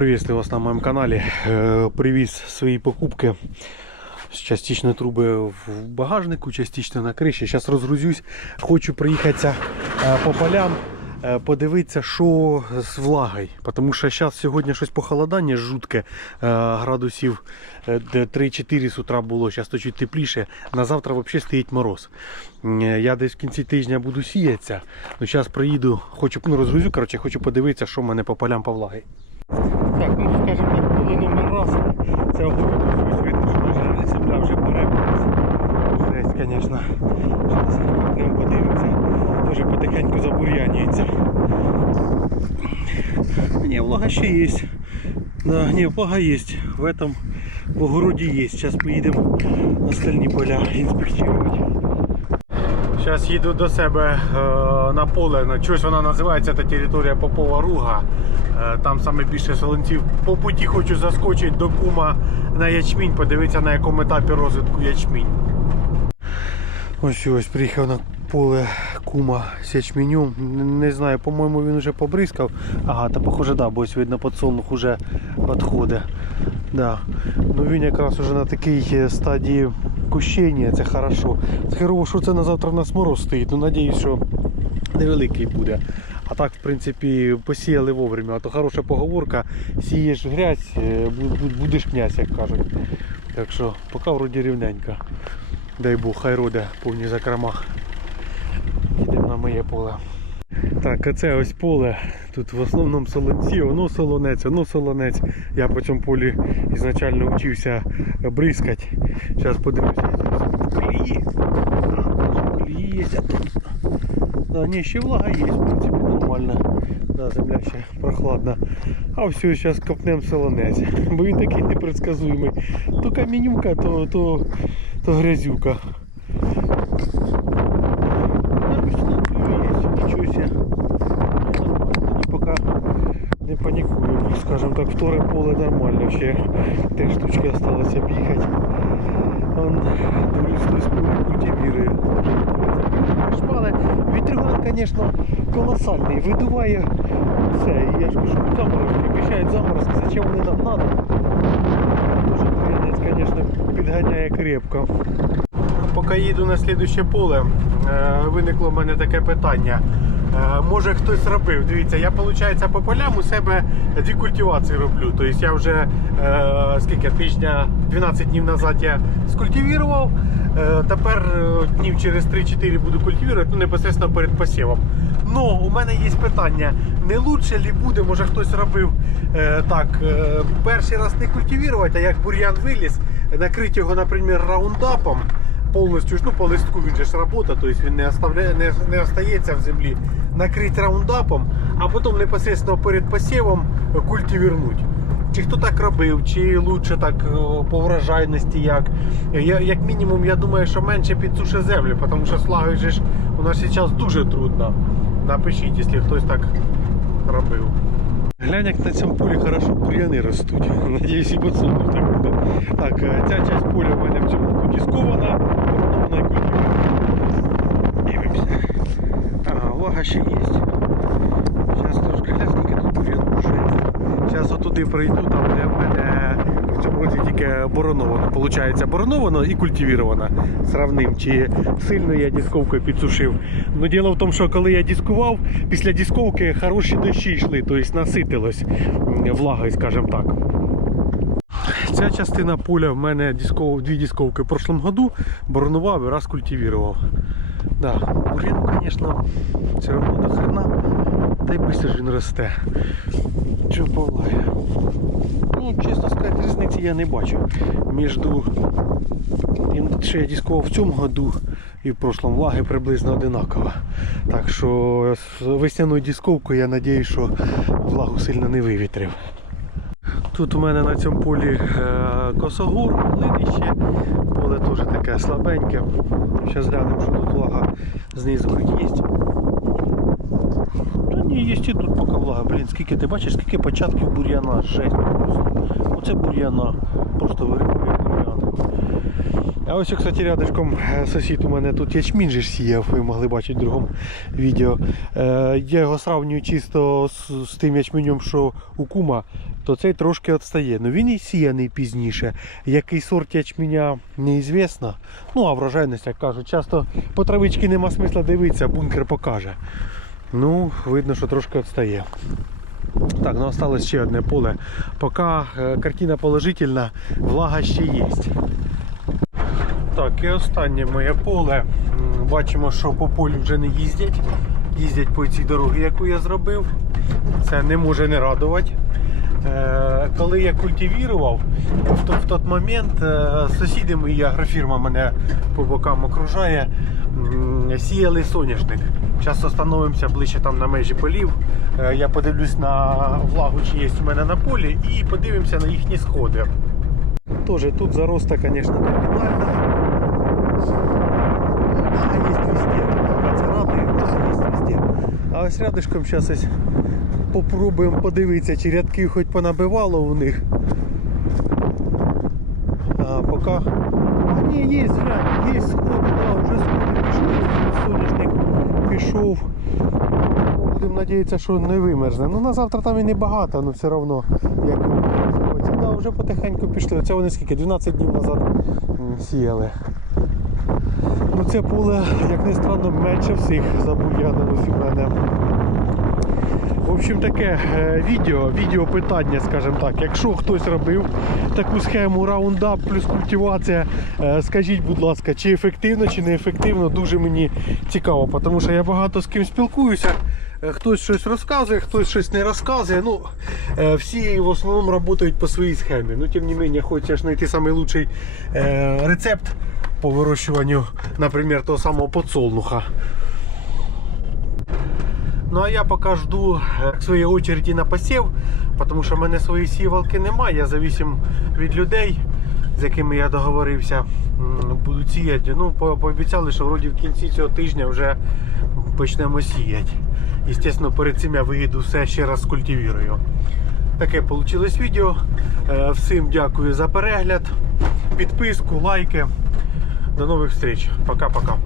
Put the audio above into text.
Приветствую вас на моем канале. Э, Привіз свої покупки. Частично труби в багажнику, частично на криші. Зараз розгрузюсь. Хочу проїхатися е, по полям, е, подивитися, що з влагою. Тому що зараз сьогодні щось похолодання жутке. Градусів е, 3-4 з утра було, зараз чуть тепліше. На завтра взагалі стоїть мороз. Я десь в кінці тижня буду сіятися. Ну, зараз проїду, хочу ну, розгрузю, коротше, хочу подивитися, що в мене по полям по влагі. Так, ну скажімо так, коли номер раз. Це огород, ось видно, що вже земля вже перебилась. Жесть, звісно. Зараз ним подивимося. Теж потихеньку забур'янюється. Ні, влага ще є. Да, ні, влага є. В этом в огороді є. Зараз поїдемо остальні поля інспектувати. Зараз їду до себе е, на поле. На- Чогось вона називається та територія Попова Руга. Е, там саме більше солонців. По путі хочу заскочити до кума на ячмінь, подивитися на якому етапі розвитку ячмінь. Ось ось приїхав на поле кума з ячменю. Не знаю, по-моєму він вже побризкав. Ага, та похоже, да, бо ось видно подсолнух уже відходить. Да. Ну він якраз уже на такій е, стадії кущення, це хорошо. Херово, що це на завтра в нас мороз стоїть. Ну надіюсь, що невеликий буде. А так, в принципі, посіяли вовремя. А то хороша поговорка, сієш грязь, е, бу- бу- будеш князь, як кажуть. Так що поки вроді рівненько. Дай Бог, хай роде повні закрома. Йдемо на моє поле. Так, а це ось поле. Тут в основному солонці, воно солонець, воно солонець. Я по цьому полі ізначально вчився бризкати. Зараз подивлюся. Колії. Колії є. Да, ні, ще влага є, в принципі, нормально. Да, земля ще прохладна. А все, зараз копнемо солонець. Бо він такий непредсказуємий. То камінюка, то, то, то грязюка. Нічого себе. Не панікуємо. Скажем так, вторе поле нормально. Ще три штучки залишилося об'їхати. Он дивлюсь, хтось поле культивірує. Шпали. Вітрюган, звісно, колосальний. Видуває все. І я ж кажу, заморозки, обіцяють заморозки. Зачем вони нам треба? Дуже звісно, підганяє крепко. Поки їду на слідуще поле, е, виникло в мене таке питання. Е, Може хтось робив. Дивіться, я виходить по полям у себе дві культивації роблю. Тобто я вже е, скільки тижня 12 днів назад я скультивував. Тепер днів через 3-4 буду культивувати, ну непосередньо перед посівом. Ну, у мене є питання, не лучше ли буде, може хтось робив е, так, е, перший раз не культивувати, а як бур'ян виліз, накрити його, наприклад, раундапом повністю ну, по листку він же ж робота, тобто він не, оставляє, не, не остається в землі, накрити раундапом, а потім непосередньо перед посівом культивірнуть. Чи хто так робив, чи лучше так е, по врожайності як. Я, як мінімум, я думаю, що менше підсуше землю, тому що же ж у нас зараз дуже трудно. Напишіть, якщо хтось так робив. Глянь, як на цьому полі хорошо бур'яни ростуть. Надіюсь, і подсолнух так буде. Так, е, ця часть поля в мене в цьому року дискована, коронована і культивована. Дивимося. Ага, влага ще є. Зараз трошки глянь, скільки тут бур'ян уже. Зараз отуди пройду, там де в мене в тільки бороновано. Получається бороновано і культивіровано. Сравним, чи сильно я дисковкою підсушив. Ну діло в тому, що коли я дискував, після дисковки хороші дощі йшли, тобто наситилось влагою, скажімо так. Ця частина поля в мене дисков, дві дисковки в прошлом году боронував і раз культивував. Да, бур'ян, звісно, все одно до хрена. Та й ж він росте. Що буває? Ну, чесно сказати, різниці я не бачу. Між тим, що я дискував в цьому году і в прошлом влаги приблизно одинаково. Так що з весняною дисковкою я сподіваюся, що влагу сильно не вивітрив. Тут у мене на цьому полі е, косогур, глинище, поле теж таке слабеньке. Зараз глянемо, що тут влага знизу є. Ні, є і тут поки влага. Блін, скільки ти бачиш, скільки початків бур'яна, жесть просто. Оце бур'яна, просто вирівнює бур'ян. А ось, кстати, рядышком е, сусід у мене тут ячмінь же сіяв, ви могли бачити в другому відео. Е, я його сравнюю чисто з, з тим ячменем, що у кума, то цей трошки відстає. Ну він і сіяний пізніше. Який сорт ячменя неізвісно. Ну а врожайність, як кажуть, часто по травичці нема смисла дивитися, бункер покаже. Ну, видно, що трошки відстає. Так, ну осталось ще одне поле. Поки е, картина положительна, влага ще є. Так, і останнє моє поле. Бачимо, що по полю вже не їздять. Їздять по цій дорогі, яку я зробив. Це не може не радувати. Е, коли я культивірував, в, то- в той момент е, сусіди мої, агрофірма мене по бокам окружає, сіяли соняшник. Зараз остановимося ближче там на межі полів. Е, я подивлюсь на влагу, чи є у мене на полі, і подивимося на їхні сходи. Тоже тут зароста, конечно, капитально. А есть везде. Але є везде. А ось рядышком зараз ось попробуємо подивитися, чи рядки хоч понабивало у них. А поки. А ні, є, глянь, є сходи, да, вже сходи пішли, соняшник пішов. Ну, Будемо надіятися, що не вимерзне. Ну на завтра там і не багато, але все одно, як і да, вже потихеньку пішли. Оце вони скільки? 12 днів назад сіяли. Ну це поле, як не странно, менше всіх забуянилось у мене. В общем, таке е, відео, відео питання, скажімо так. Якщо хтось робив таку схему раундап плюс культивація, е, скажіть, будь ласка, чи ефективно, чи не ефективно, дуже мені цікаво, тому що я багато з ким спілкуюся. Е, Хтось щось розказує, хтось щось не розказує. Ну, всі в основному працюють по своїй схемі. Ну, тим не менше, ж знайти найкращий рецепт по вирощуванню, наприклад, того самого подсолнуха. Ну а я поки жду е, своєї очереді на посів, тому що в мене своєї сівалки немає. Я зависим від людей, з якими я договорився, м, будуть сіяти. Ну, по- пообіцяли, що вроді в кінці цього тижня вже почнемо сіяти. Звісно, перед цим я виїду все ще раз скультивірую. Таке вийшло відео. Е, Всім дякую за перегляд, підписку, лайки. До новых встреч. Пока-пока.